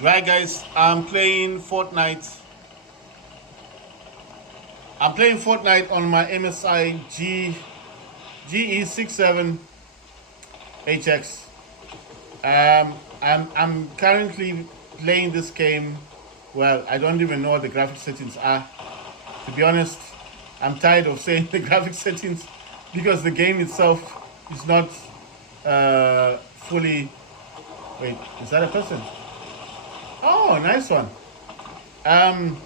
Right, guys, I'm playing Fortnite. I'm playing Fortnite on my MSI GE67 HX. I'm currently playing this game. Well, I don't even know what the graphic settings are. To be honest, I'm tired of saying the graphic settings because the game itself is not fully. Wait, is that a person? Oh, nice one. Um,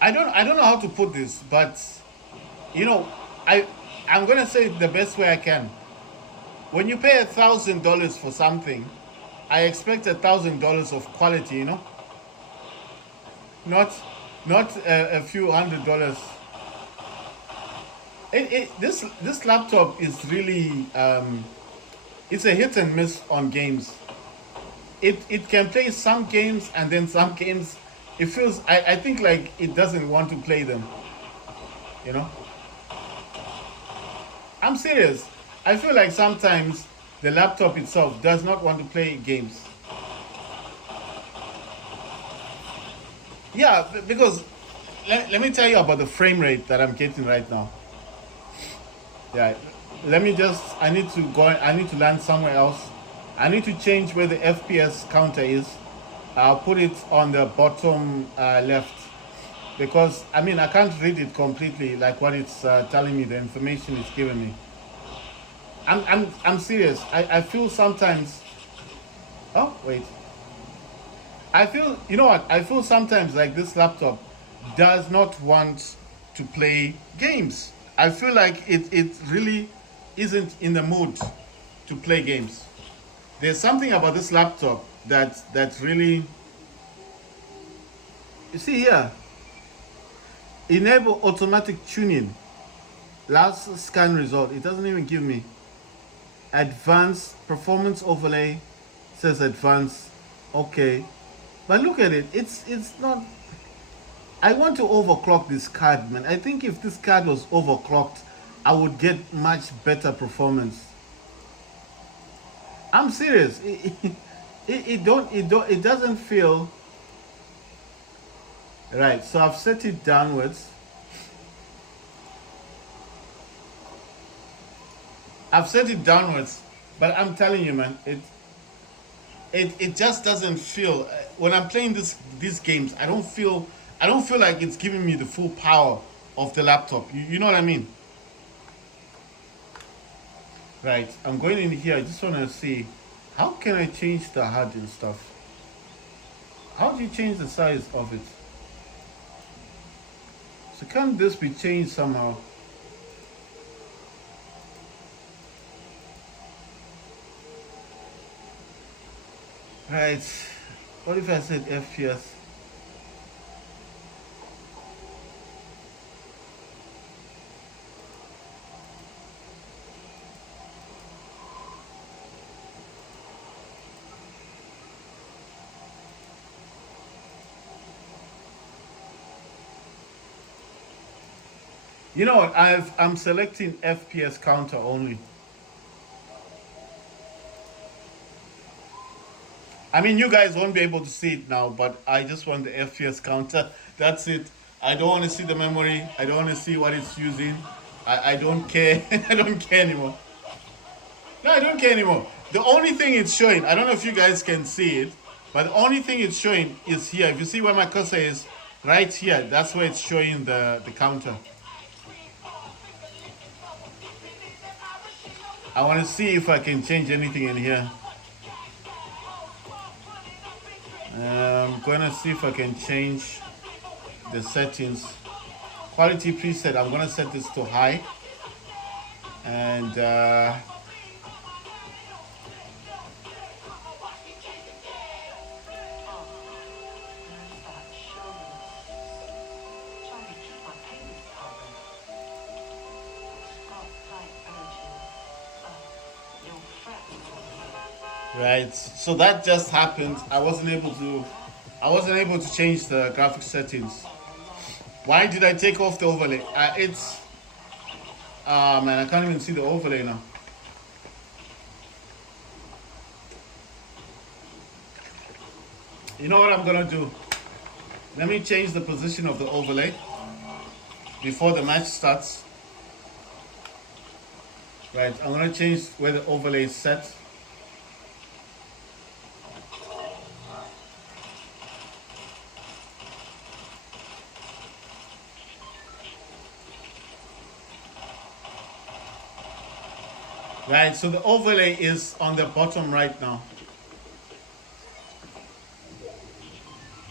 I don't know how to put this, but you know, I I'm gonna say it the best way I can. When you pay $1,000 for something, I expect $1,000 of quality. Not not a few $100. This laptop is really it's a hit and miss on games. It can play some games and then some games it feels I think like it doesn't want to play them. You know, I'm serious. I feel like sometimes the laptop itself does not want to play games. Yeah, because let me tell you about the frame rate that I'm getting right now. Yeah, let me just. I need to go. I need to land somewhere else. I need to change where the FPS counter is. I'll put it on the bottom left because I mean I can't read it completely like what it's telling me. The information it's giving me. I'm serious. I feel sometimes. Oh wait. I feel, you know what? I feel sometimes like this laptop does not want to play games. I feel like it really isn't in the mood to play games. There's something about this laptop that really, you see here, enable automatic tuning. Last scan result. It doesn't even give me advanced performance overlay. Says advanced. Okay, but look at it. It's not. I want to overclock this card, man. I think if this card was overclocked, I would get much better performance. I'm serious. It doesn't feel right. So I've set it downwards. I've set it downwards, but I'm telling you, man, it just doesn't feel when I'm playing these games. I don't feel like it's giving me the full power of the laptop. You know what I mean? Right. I'm going in here. I just want to see how can I change the HUD and stuff. How do you change the size of it? So can this be changed somehow? Right. What if I said FPS? You know what? I'm selecting FPS counter only. I mean, you guys won't be able to see it now, but I just want the FPS counter. That's it. I don't want to see the memory. I don't want to see what it's using. I don't care. I don't care anymore. No, I don't care anymore. The only thing it's showing, I don't know if you guys can see it, but the only thing it's showing is here. If you see where my cursor is, right here, that's where it's showing the counter. I want to see if I can change anything in here. I'm gonna see if I can change the settings. Quality preset, I'm gonna set this to high. And right, so that just happened. I wasn't able to change the graphic settings. Why did I take off the overlay? It's man, I can't even see the overlay now. You know what I'm gonna do? Let me change the position of the overlay before the match starts. Right, I'm gonna change where the overlay is set. Right, so the overlay is on the bottom right now.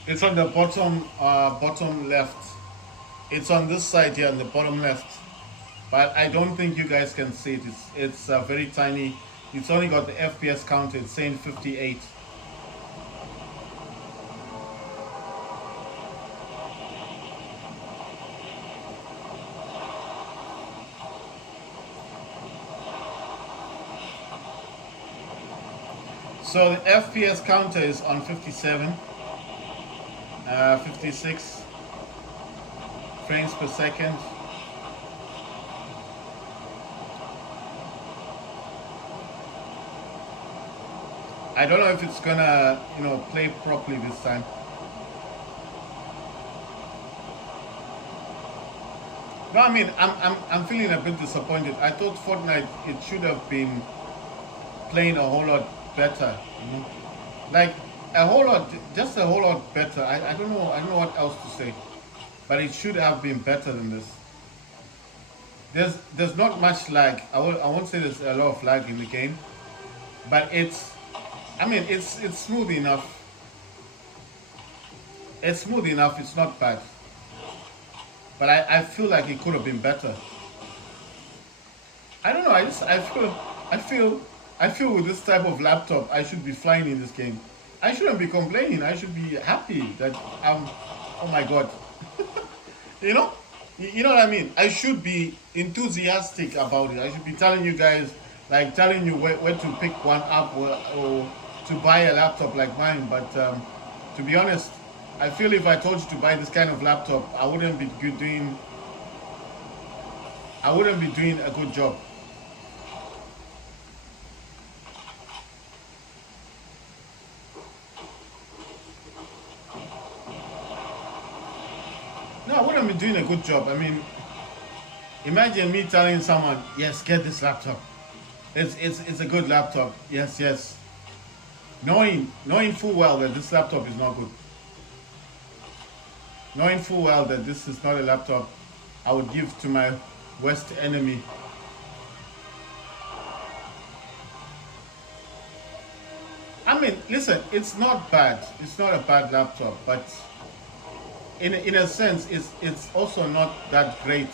It's on the bottom left. It's on this side here on the bottom left. But I don't think you guys can see it. It's very tiny. It's only got the FPS counter. It's saying 58. So the FPS counter is on 57, 56 frames per second. I don't know if it's gonna, play properly this time. No, I mean, I'm feeling a bit disappointed. I thought Fortnite, it should have been playing a whole lot better, like a whole lot, just a whole lot better. I don't know what else to say, but it should have been better than this. There's not much lag. I won't say there's a lot of lag in the game, but it's smooth enough. It's smooth enough. It's not bad, but I feel like it could have been better. I don't know. I feel with this type of laptop, I should be flying in this game. I shouldn't be complaining. I should be happy that oh my god. you know? You know what I mean? I should be enthusiastic about it. I should be telling you guys, like telling you where to pick one up or to buy a laptop like mine. But to be honest, I feel if I told you to buy this kind of laptop, I wouldn't be doing a good job. No, I wouldn't be doing a good job. I mean, imagine me telling someone, yes, get this laptop. It's a good laptop. Yes, yes. Knowing full well that this laptop is not good. Knowing full well that this is not a laptop I would give to my worst enemy. I mean, listen, it's not bad. It's not a bad laptop, but in a sense, it's also not that great.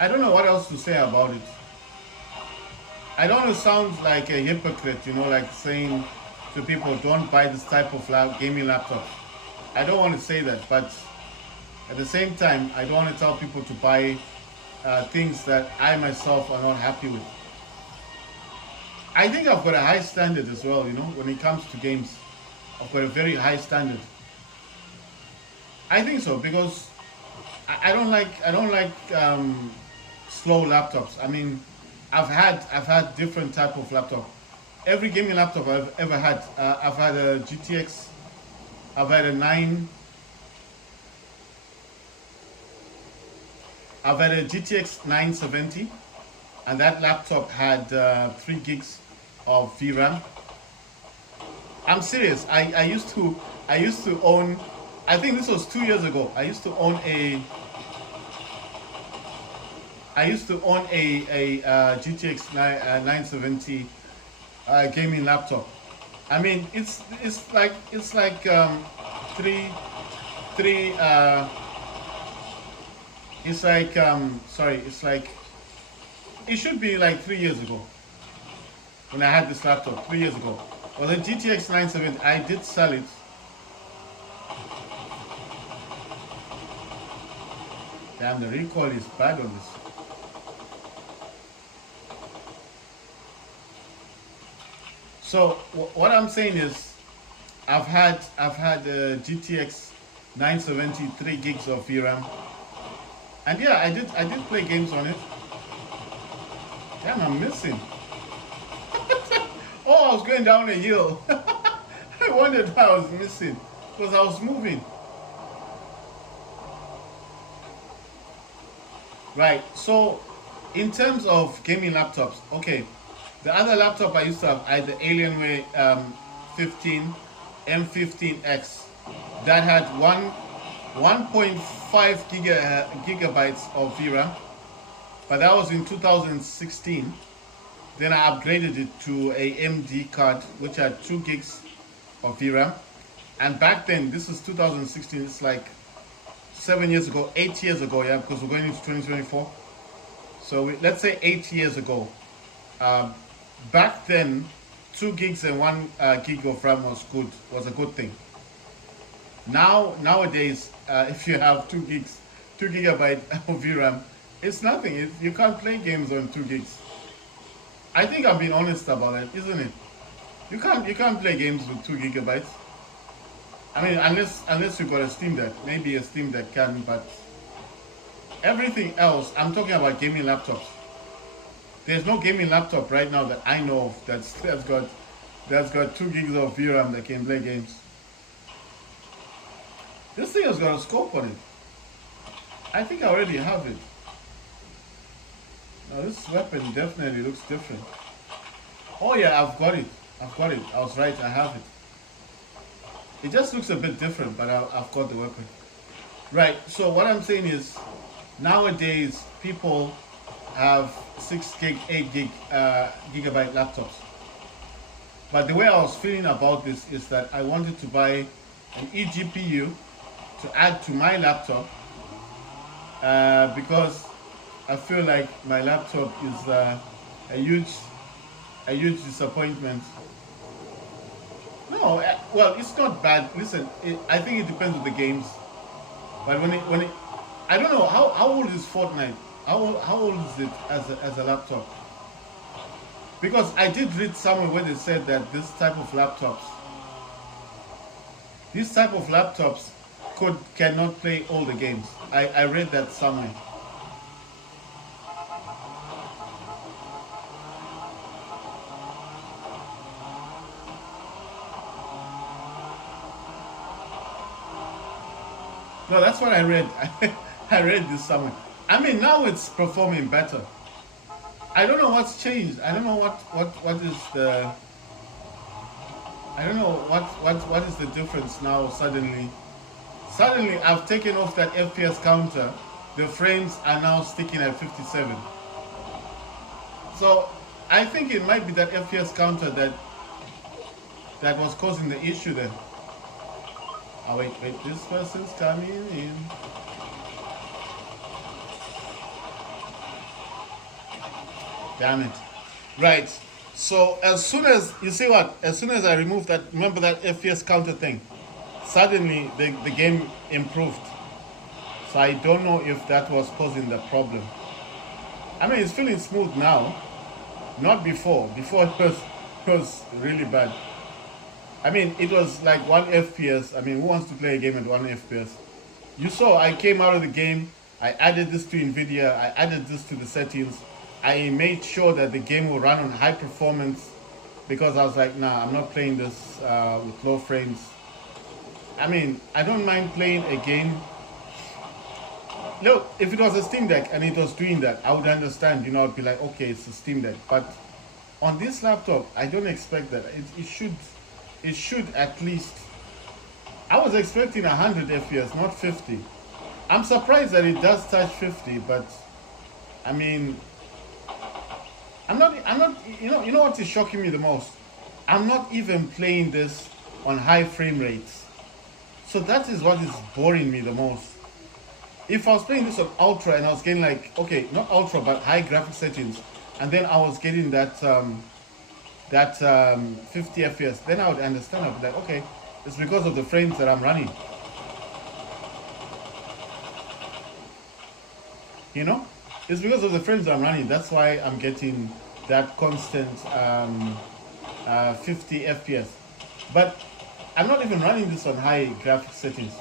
I don't know what else to say about it. I don't want to sound like a hypocrite, like saying to people, don't buy this type of gaming laptop. I don't want to say that, but at the same time, I don't want to tell people to buy things that I myself are not happy with. I think I've got a high standard as well, when it comes to games. I've got a very high standard. I think so because I don't like slow laptops. I mean, I've had different type of laptop. Every gaming laptop I've ever had, I've had a GTX, I've had a 9, I've had a GTX 970, and that laptop had 3 gigs of VRAM. I'm serious. I used to own. I think this was 2 years ago. I used to own a GTX 970 gaming laptop. I mean, it's like three. It's like It's like it should be like 3 years ago when I had this laptop. 3 years ago. Well, the GTX 970, I did sell it. Damn, the recoil is bad on this. So what I'm saying is, I've had the GTX 970 3 gigs of VRAM, and yeah, I did play games on it. Damn, I'm missing. Oh, I was going down a hill. I wondered why I was missing because I was moving. Right. So, in terms of gaming laptops, okay, the other laptop I used to have, I had the Alienware 15 M15X that had 1.5 gigabytes of VRAM, but that was in 2016. Then I upgraded it to a MD card, which had 2 gigs of VRAM. And back then, this is 2016, it's like 7 years ago, 8 years ago, yeah, because we're going into 2024. So let's say 8 years ago. Back then, 2 gigs and 1 gig of RAM was a good thing. Nowadays, if you have 2 gigs, 2 gigabyte of VRAM, it's nothing. You can't play games on 2 gigs. I think I'm being honest about it, isn't it? You can't play games with 2 gigabytes. I mean, unless you've got a Steam Deck, maybe a Steam Deck can, but everything else, I'm talking about gaming laptops. There's no gaming laptop right now that I know of that's got 2 gigs of VRAM that can play games. This thing has got a scope on it. I think I already have it. Now this weapon definitely looks different. Oh yeah, I've got it. I was right, I have it. It just looks a bit different, but I've got the weapon. Right, so what I'm saying is, nowadays people have 6 gig, 8 gig, gigabyte laptops. But the way I was feeling about this is that I wanted to buy an eGPU to add to my laptop because I feel like my laptop is a huge disappointment. No, well, it's not bad. Listen, I think it depends on the games. But when it, I don't know how old is Fortnite. How old is it as a laptop? Because I did read somewhere where they said that this type of laptops cannot play all the games. I read that somewhere. No, that's what I read. I read this somewhere. I mean, now it's performing better. I don't know what's changed. I don't know what is the. I don't know what is the difference now. Suddenly, I've taken off that FPS counter. The frames are now sticking at 57. So I think it might be that FPS counter that was causing the issue then. Oh wait, this person's coming in. Damn it. Right. So as soon as, you see what? As soon as I removed that, remember that FPS counter thing? Suddenly the game improved. So I don't know if that was causing the problem. I mean, it's feeling smooth now. Not before. Before it was really bad. I mean, it was like 1 FPS. I mean, who wants to play a game at 1 FPS? You saw I came out of the game. I added this to NVIDIA. I added this to the settings. I made sure that the game will run on high performance because I was like, nah, I'm not playing this with low frames. I mean, I don't mind playing a game. Look, if it was a Steam Deck and it was doing that, I would understand. You know, I'd be like, okay, it's a Steam Deck. But on this laptop, I don't expect that. It should at least. I was expecting 100 FPS, not 50. I'm surprised that it does touch 50, but I mean, I'm not. You know what is shocking me the most? I'm not even playing this on high frame rates. So that is what is boring me the most. If I was playing this on ultra and I was getting like, okay, not ultra but high graphic settings, and then I was getting that 50 FPS, then I would understand. I'd be like, okay, it's because of the frames that I'm running. You know, it's because of the frames that I'm running. That's why I'm getting that constant 50 FPS. But I'm not even running this on high graphic settings.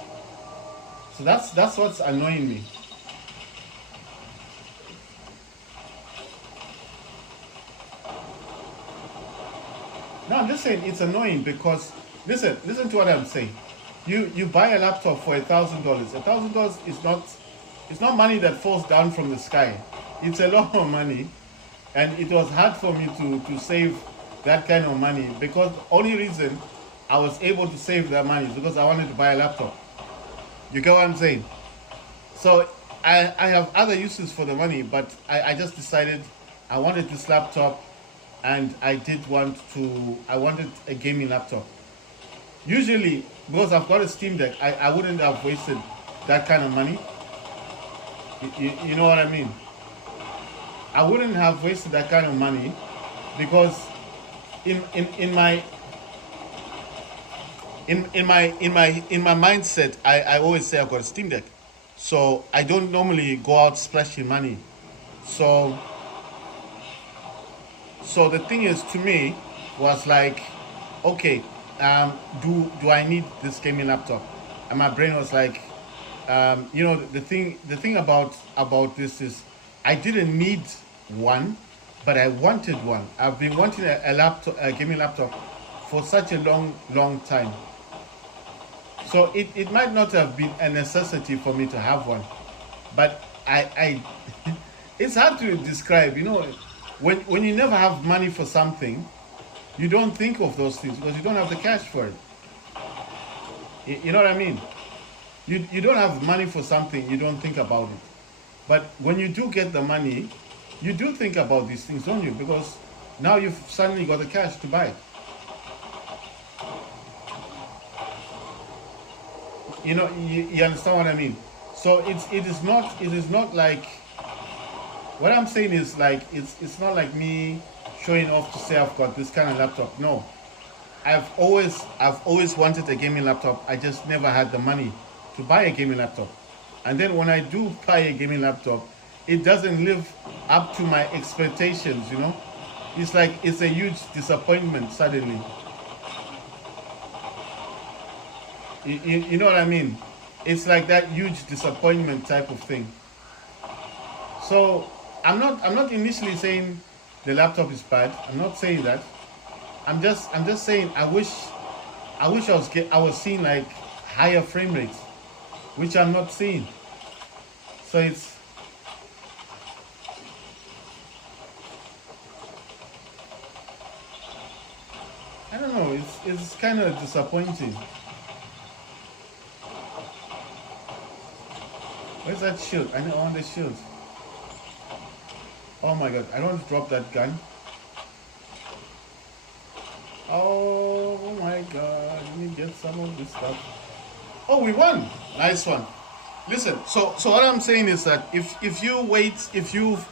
So that's what's annoying me. No, I'm just saying it's annoying because listen to what I'm saying. You buy a laptop for $1,000. $1,000 is not, it's not money that falls down from the sky. It's a lot of money, and it was hard for me to save that kind of money because the only reason I was able to save that money is because I wanted to buy a laptop. You get what I'm saying? So I have other uses for the money, but I just decided I wanted this laptop, and I wanted a gaming laptop. Usually, because I've got a Steam Deck, I wouldn't have wasted that kind of money. You know what I mean? I wouldn't have wasted that kind of money because in my in my mindset, I always say I've got a Steam Deck, so I don't normally go out splashing money. So so the thing is, to me, was like, okay, do I need this gaming laptop? And my brain was like, the thing about this is, I didn't need one, but I wanted one. I've been wanting a laptop, a gaming laptop, for such a long time. So it might not have been a necessity for me to have one, but it's hard to describe. When you never have money for something, you don't think of those things because you don't have the cash for it. You know what I mean? You don't have money for something, you don't think about it. But when you do get the money, you do think about these things, don't you? Because now you've suddenly got the cash to buy it. You understand what I mean? So it is not like, what I'm saying is, like, it's not like me showing off to say I've got this kind of laptop. No, I've always wanted a gaming laptop. I just never had the money to buy a gaming laptop. And then when I do buy a gaming laptop, it doesn't live up to my expectations. It's like it's a huge disappointment suddenly. You know what I mean? It's like that huge disappointment type of thing. So I'm not initially saying the laptop is bad. I'm not saying that. I'm just saying I wish I was seeing like higher frame rates, which I'm not seeing. So I don't know. It's kind of disappointing. Where's that shield? I want the shield. Oh my god! I don't want to drop that gun. Oh my god! Let me get some of this stuff. Oh, we won! Nice one. Listen, so what I'm saying is that if you've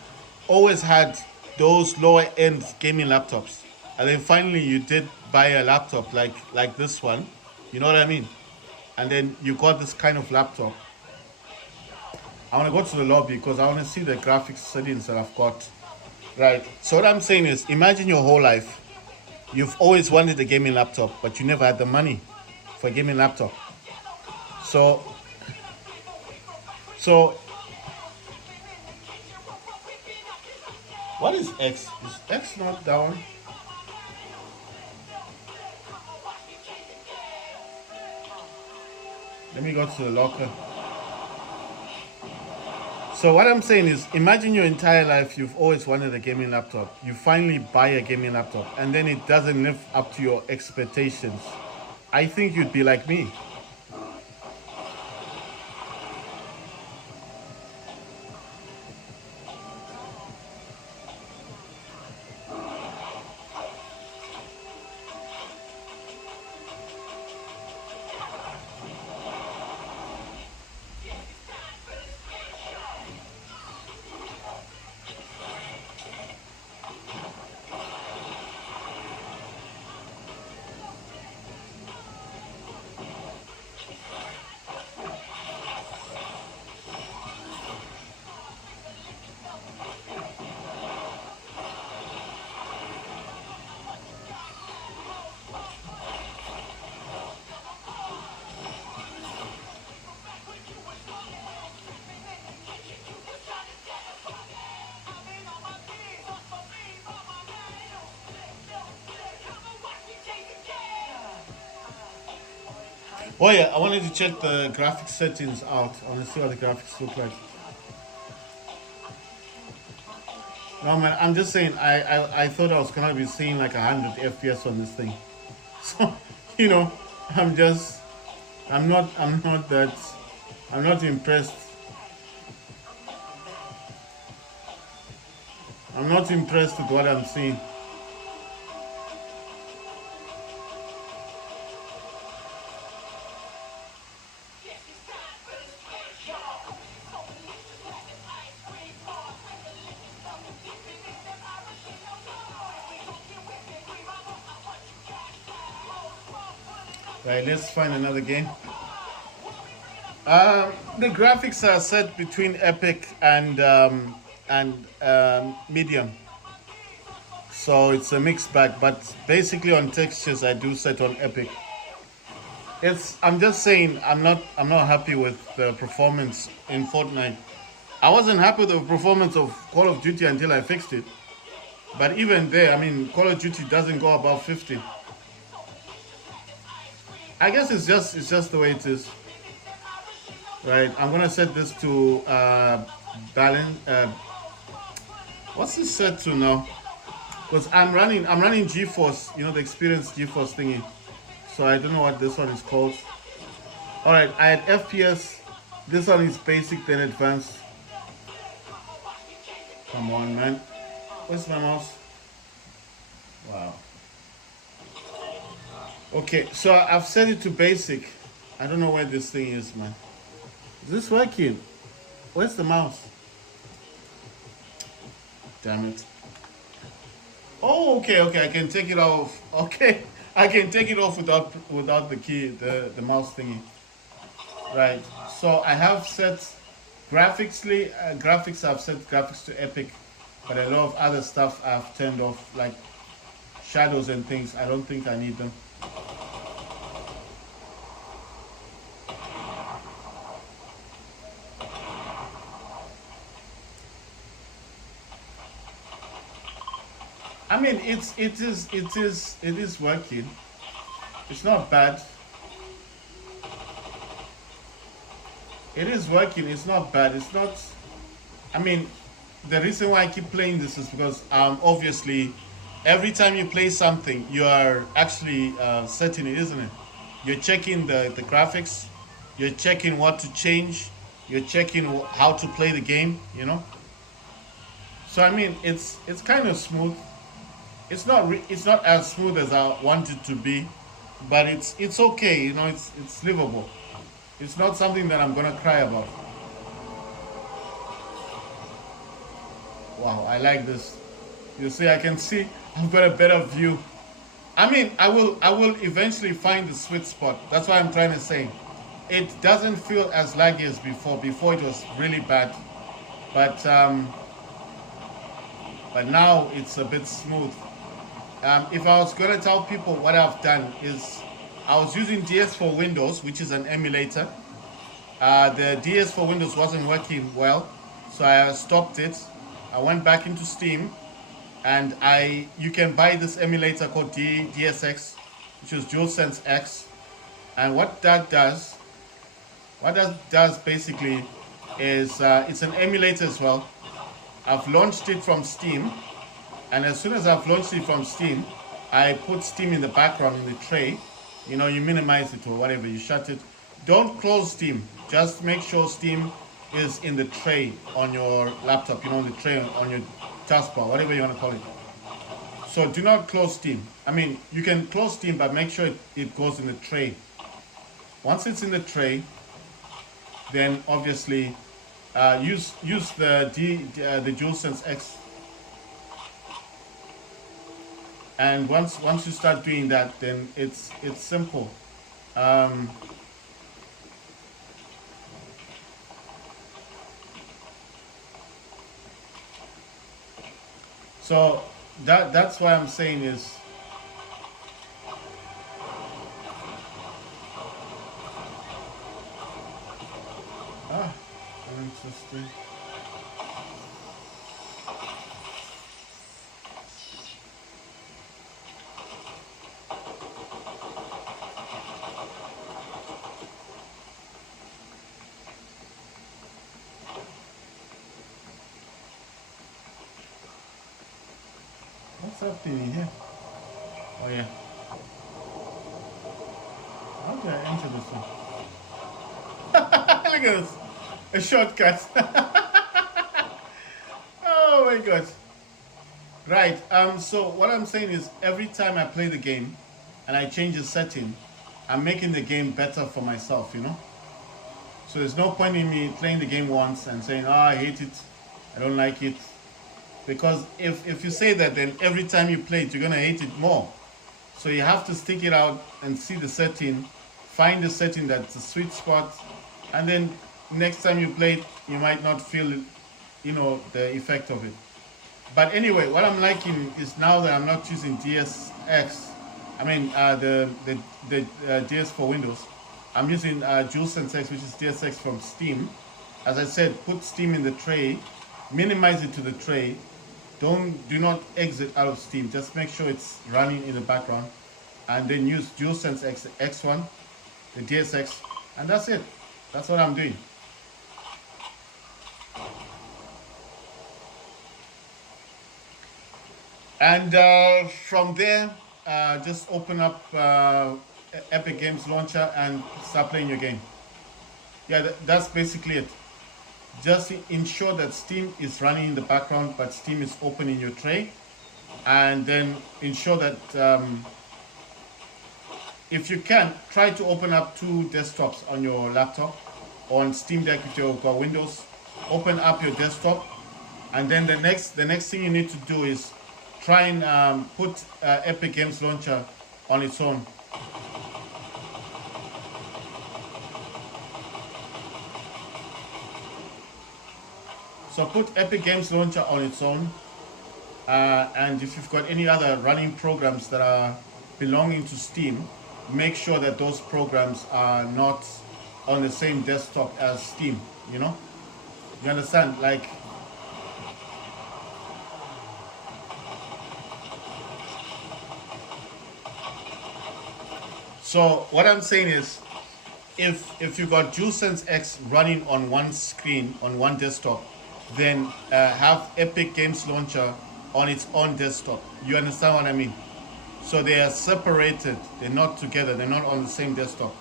always had those lower end gaming laptops, and then finally you did buy a laptop like this one, you know what I mean? And then you got this kind of laptop. I want to go to the lobby because I want to see the graphics settings that I've got. Right. So what I'm saying is, imagine your whole life, you've always wanted a gaming laptop, but you never had the money for a gaming laptop. So so what is X? Is X not down? Let me go to the locker. So what I'm saying is, imagine your entire life you've always wanted a gaming laptop. You finally buy a gaming laptop, and then it doesn't live up to your expectations. I think you'd be like me. Oh yeah, I wanted to check the graphics settings out. I want to see what the graphics look like. No man, I'm just saying. I thought I was gonna be seeing like 100 FPS on this thing. So, you know, I'm just I'm not that I'm not impressed. I'm not impressed with what I'm seeing. Right, let's find another game. The graphics are set between epic and medium, so it's a mixed bag. But basically, on textures, I do set on epic. It's. I'm just saying, I'm not happy with the performance in Fortnite. I wasn't happy with the performance of Call of Duty until I fixed it. But even there, I mean, Call of Duty doesn't go above 50. I guess it's just the way it is. Right. I'm gonna set this to balance. What's this set to now? Because I'm running GeForce. You know the experience GeForce thingy. So I don't know what this one is called. All right. I had FPS. This one is basic, then advanced. Come on, man. Where's my mouse? Wow. Okay, so I've set it to basic. I don't know where this thing is, man. Is this working? Where's the mouse? Damn it. Oh, okay, okay. I can take it off. Okay, I can take it off without the key, the mouse thingy. Right. So I have set graphics. I've set graphics to epic, but a lot of other stuff I've turned off, like shadows and things. I don't think I need them. I mean, it is working. It's not bad. It is working. It's not bad. It's not. I mean, the reason why I keep playing this is because obviously every time you play something, you are actually setting it, isn't it? You're checking the graphics. You're checking what to change. You're checking how to play the game. You know. So I mean, it's kind of smooth. It's not as smooth as I want it to be, but it's okay. You know, it's livable. It's not something that I'm gonna cry about. Wow, I like this. You see, I can see I've got a better view. I mean, I will eventually find the sweet spot. That's what I'm trying to say. It doesn't feel as laggy as before. Before it was really bad, but but now it's a bit smooth. If I was gonna tell people what I've done is, I was using DS for Windows, which is an emulator. The DS for Windows wasn't working well, so I stopped it. I went back into Steam, and you can buy this emulator called DSX, which is DualSense X. And what that does basically is it's an emulator as well. I've launched it from Steam, and as soon as I've launched it from Steam, I put Steam in the background in the tray. You know, you minimize it or whatever, you shut it. Don't close Steam. Just make sure Steam is in the tray on your laptop, you know, the tray on your taskbar, whatever you want to call it. So do not close Steam. I mean, you can close Steam, but make sure it goes in the tray. Once it's in the tray, then obviously use the DualSense X. And once you start doing that, then it's simple. Um, so that's why I'm saying is, interesting. happening in here? Oh yeah. How do I enter this one? Look at this. A shortcut. Oh my god. Right. So what I'm saying is every time I play the game and I change the setting, I'm making the game better for myself, you know? So there's no point in me playing the game once and saying, oh, I hate it, I don't like it. Because if you say that, then every time you play it, you're going to hate it more. So you have to stick it out and see the setting, find the setting that's the sweet spot, and then next time you play it, you might not feel, you know, the effect of it. But anyway, what I'm liking is now that I'm not using DSX, I mean the DS for Windows, I'm using DualSense X, which is DSX from Steam. As I said, put Steam in the tray, minimize it to the tray. Do not exit out of Steam. Just make sure it's running in the background, and then use DualSense X X1, the DSX, and that's it. That's what I'm doing. And from there, just open up Epic Games Launcher and start playing your game. Yeah, that's basically it. Just ensure that Steam is running in the background, but Steam is open in your tray. And then ensure that if you can, try to open up 2 desktops on your laptop. On Steam Deck, if you've got Windows, open up your desktop. And then the next thing you need to do is try and put Epic Games Launcher on its own. So put Epic Games Launcher on its own, and if you've got any other running programs that are belonging to Steam, make sure that those programs are not on the same desktop as Steam, you know? You understand? Like, so what I'm saying is, if you got DualSense X running on one screen, on one desktop, then have Epic Games Launcher on its own desktop. You understand what I mean? So they are separated. They're not together. They're not on the same desktop.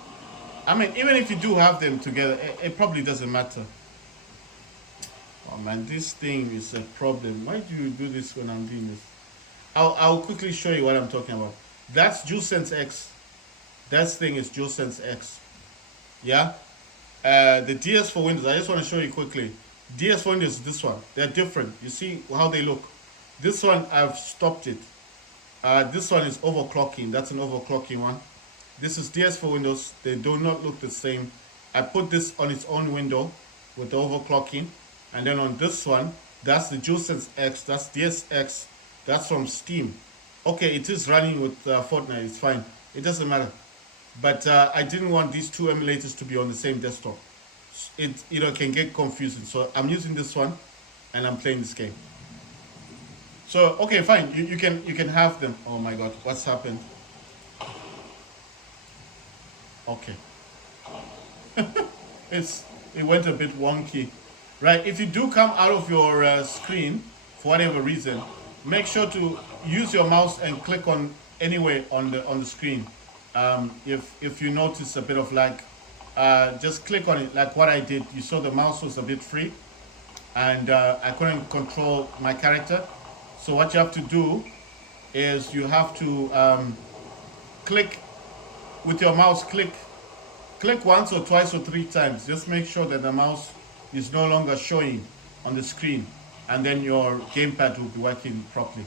I mean, even if you do have them together, it probably doesn't matter. Oh man, this thing is a problem. Why do you do this when I'm doing this? I'll quickly show you what I'm talking about. That's DualSense X. That thing is DualSense X. Yeah? The DS for Windows, I just want to show you quickly. DS for Windows is this one. They're different. You see how they look. This one, I've stopped it. This one is overclocking. That's an overclocking one. This is DS for Windows. They do not look the same. I put this on its own window with the overclocking. And then on this one, that's the DualSense X. That's DSX. That's from Steam. Okay, it is running with Fortnite. It's fine. It doesn't matter. But I didn't want these 2 emulators to be on the same desktop. It can get confusing. So I'm using this one, and I'm playing this game. So okay, fine. You can have them. Oh my God, what's happened? Okay. It went a bit wonky, right? If you do come out of your screen for whatever reason, make sure to use your mouse and click on anywhere on the screen. If you notice a bit of lag, just click on it like what I did. You saw the mouse was a bit free, and I couldn't control my character. So what you have to do is you have to click with your mouse. Click once or twice or 3 times. Just make sure that the mouse is no longer showing on the screen, and then your gamepad will be working properly.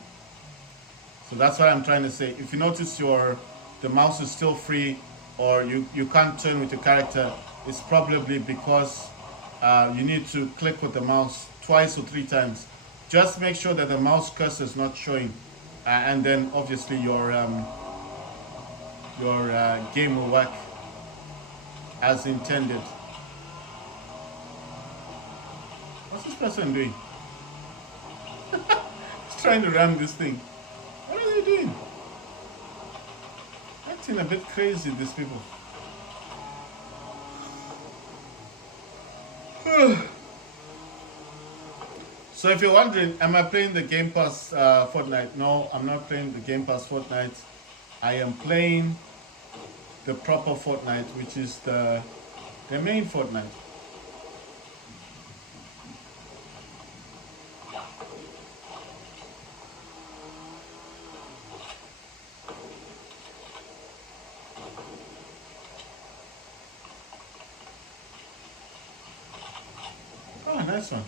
So that's what I'm trying to say. If you notice the mouse is still free, or you can't turn with your character, it's probably because you need to click with the mouse twice or 3 times. Just make sure that the mouse cursor is not showing, and then obviously your game will work as intended. What's this person doing? He's trying to ram this thing. What are they doing? Acting a bit crazy, these people. So if you're wondering, am I playing the Game Pass Fortnite? No, I'm not playing the Game Pass Fortnite. I am playing the proper Fortnite, which is the main Fortnite. Oh, nice one.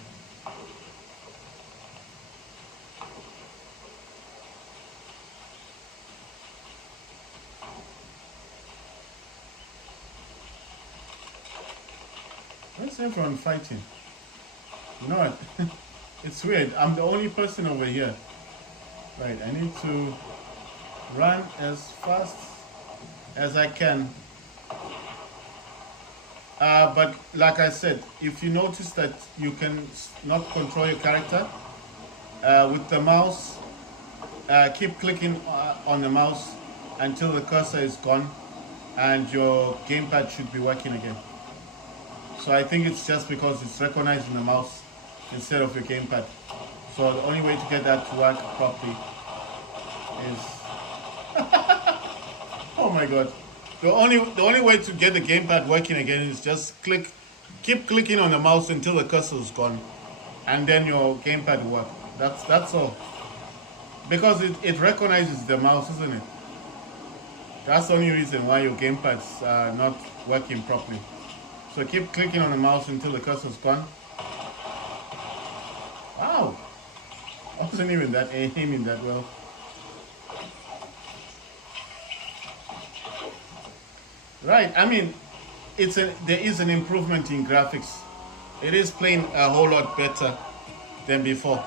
Where's everyone fighting? You know what? It's weird. I'm the only person over here. Right, I need to run as fast as I can. But like I said, if you notice that you can not control your character with the mouse, keep clicking on the mouse until the cursor is gone and your gamepad should be working again. So I think it's just because it's recognizing the mouse instead of your gamepad. So the only way to get that to work properly is oh my god. The only way to get the gamepad working again is just keep clicking on the mouse until the cursor is gone, and then your gamepad will work. That's all. Because it recognizes the mouse, isn't it? That's the only reason why your gamepad's not working properly. So keep clicking on the mouse until the cursor's gone. Wow! I wasn't even aiming that well. Right, I mean, there is an improvement in graphics. It is playing a whole lot better than before.